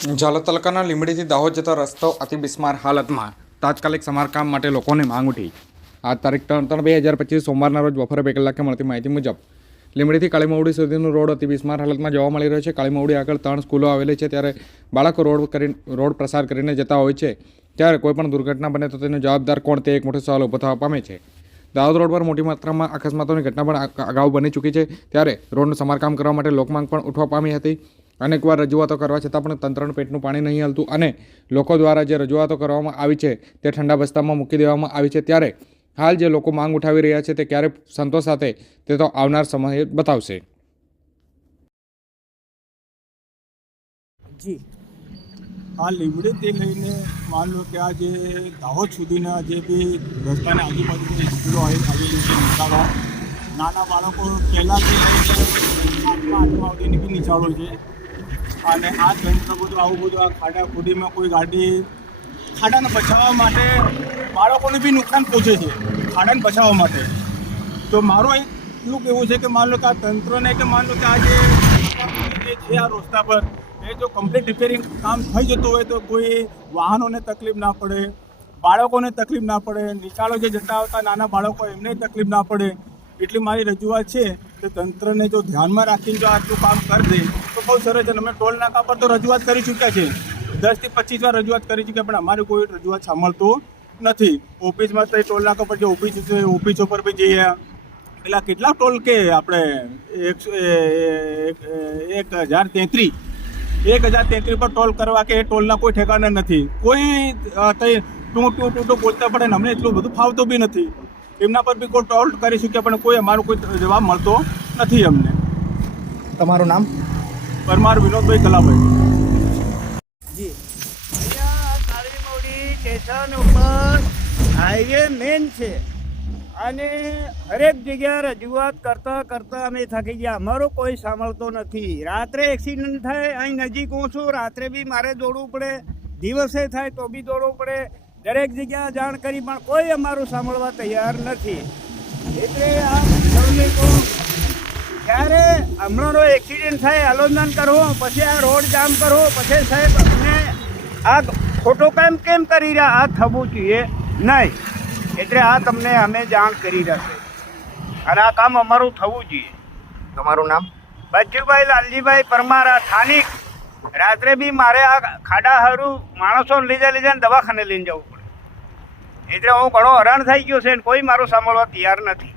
ઝાલોદ તાલુકાના લીંબડીથી દાહોદ જતા રસ્તો અતિ બિસ્માર હાલતમાં તાત્કાલિક સમારકામ માટે લોકોને માંગ ઉઠી. આ તારીખ ત્રણ ત્રણ બે હજાર પચીસ સોમવારના રોજ બપોરે બે કલાકે મળતી માહિતી મુજબ, લીંબડીથી કાળીમવડી સુધીનો રોડ અતિ બિસ્માર હાલતમાં જોવા મળી રહ્યો છે. કાળીમવડી આગળ ત્રણ સ્કૂલો આવેલી છે. ત્યારે બાળકો રોડ કરી, રોડ પ્રસાર કરીને જતા હોય છે. ત્યારે કોઈ પણ દુર્ઘટના બને તો તેનો જવાબદાર કોણ તે એક મોટો સવાલ ઊભો થવા પામે છે. દાહોદ રોડ પર મોટી માત્રામાં અકસ્માતોની ઘટના પણ અગાઉ બની ચૂકી છે. ત્યારે રોડનું સમારકામ કરવા માટે લોકમાંગ પણ ઉઠવા પામી હતી. અનેકવાર રજૂઆતો કરવા છતાં પણ તંત્રનું પેટનું પાણી નહીં હલતું અને લોકો દ્વારા જે રજૂઆતો કરવામાં આવી છે તે ઠંડા બસ્તામાં મૂકી દેવામાં આવી છે ત્યારે હાલ જે લોકો માંગ ઉઠાવી રહ્યા છે તે ક્યારે સંતોષ સાથે તે તો આવનાર સમય બતાવશે. જી. આ લીમડીથી લઈને માન લો કે આ જે દાહોદ સુધીના જે બી રસ્તાની આજુબાજુની સ્કૂલો આવેલી છે નિશાળો નાના બાળકો પહેલાંથી લઈને આઠમા આઠમા સુધીની બી નિશાળો છે. અને આ તંત્ર બધું આવું બધું આ ખાડા ખુડીમાં કોઈ ગાડી ખાડાને બચાવવા માટે બાળકોને બી નુકસાન પહોંચે છે, ખાડાને બચાવવા માટે. તો મારું એવું કહેવું છે કે માન લો કે આ તંત્રને કે માન લો કે આ જે છે આ રસ્તા પર, એ જો કમ્પ્લીટ રિપેરિંગ કામ થઈ જતું હોય તો કોઈ વાહનોને તકલીફ ના પડે, બાળકોને તકલીફ ના પડે, નિશાળો જે જતા આવતા નાના બાળકો એમને તકલીફ ના પડે, એટલી મારી રજૂઆત છે. કે તંત્રને જો ધ્યાનમાં રાખીને જો આટલું કામ કરી દે, તો બહુ સરસ છે. અમે ટોલ નાકા પર તો રજૂઆત કરી ચૂક્યા છે દસથી પચીસ વાર રજૂઆત કરી ચૂક્યા પણ અમારી કોઈ રજૂઆત સાંભળતું નથી. ઓફિસમાં તો ટોલ નાકા પર જે ઓફિસ છે, ઓફિસો પર બી જઈએ. પેલા કેટલા ટોલ કે આપણે એક હજાર તેત્રીસ એક હજાર તેત્રીસ પર ટોલ કરવા કે એ ટોલના કોઈ ઠેકાણા નથી. કોઈ તઈ ટૂ ટૂ ટૂ બોલતા પડે ને અમને એટલું બધું ફાવતું બી નથી. એમના પર બી કોઈ ટોલ્ટ કરી શક્યા પણ કોઈ અમારો કોઈ જવાબ મળતો નથી અમને. તમારું નામ? પરમાર વિનોદભાઈ કલાભાઈ. જી. અહીંયા કાળીમોડી સ્ટેશન ઉપર હાઈવે મેન છે. અને હરેક જગ્યાએ રજૂઆત કરતા કરતા અમે થાકી ગયા. અમારો કોઈ સાંભળતો નથી. રાત્રે એક્સિડન્ટ થાય અહીં નજીક હું છું રાત્રે બી મારે દોડવું પડે. દિવસે થાય તો બી દોડવું પડે. દરેક જગ્યાએ જાણ કરી પણ કોઈ અમારું સાંભળવા તૈયાર નથી. એટલે આ સૌને કહું ત્યારે હમણાંનો એક્સિડન્ટ થાય આલોચન કરવો પછી આ રોડ જામ કરવો પછી સાહેબ અમને આ ખોટો કામ કેમ કરી રહ્યા? આ થવું જોઈએ નહીં. એટલે આ તમને અમે જાણ કરી રહ્યા છે અને આ કામ અમારું થવું જોઈએ. તમારું નામ? બચુભાઈ લાલજીભાઈ પરમારા સ્થાનિક રાત્રે બી મારે આ ખાડા હારું માણસોને લીધે લીધે દવાખાને લઈને જવું પડે. એટલે હું ઘણો હેરાન થઈ ગયો છે કોઈ મારું સાંભળવા તૈયાર નથી.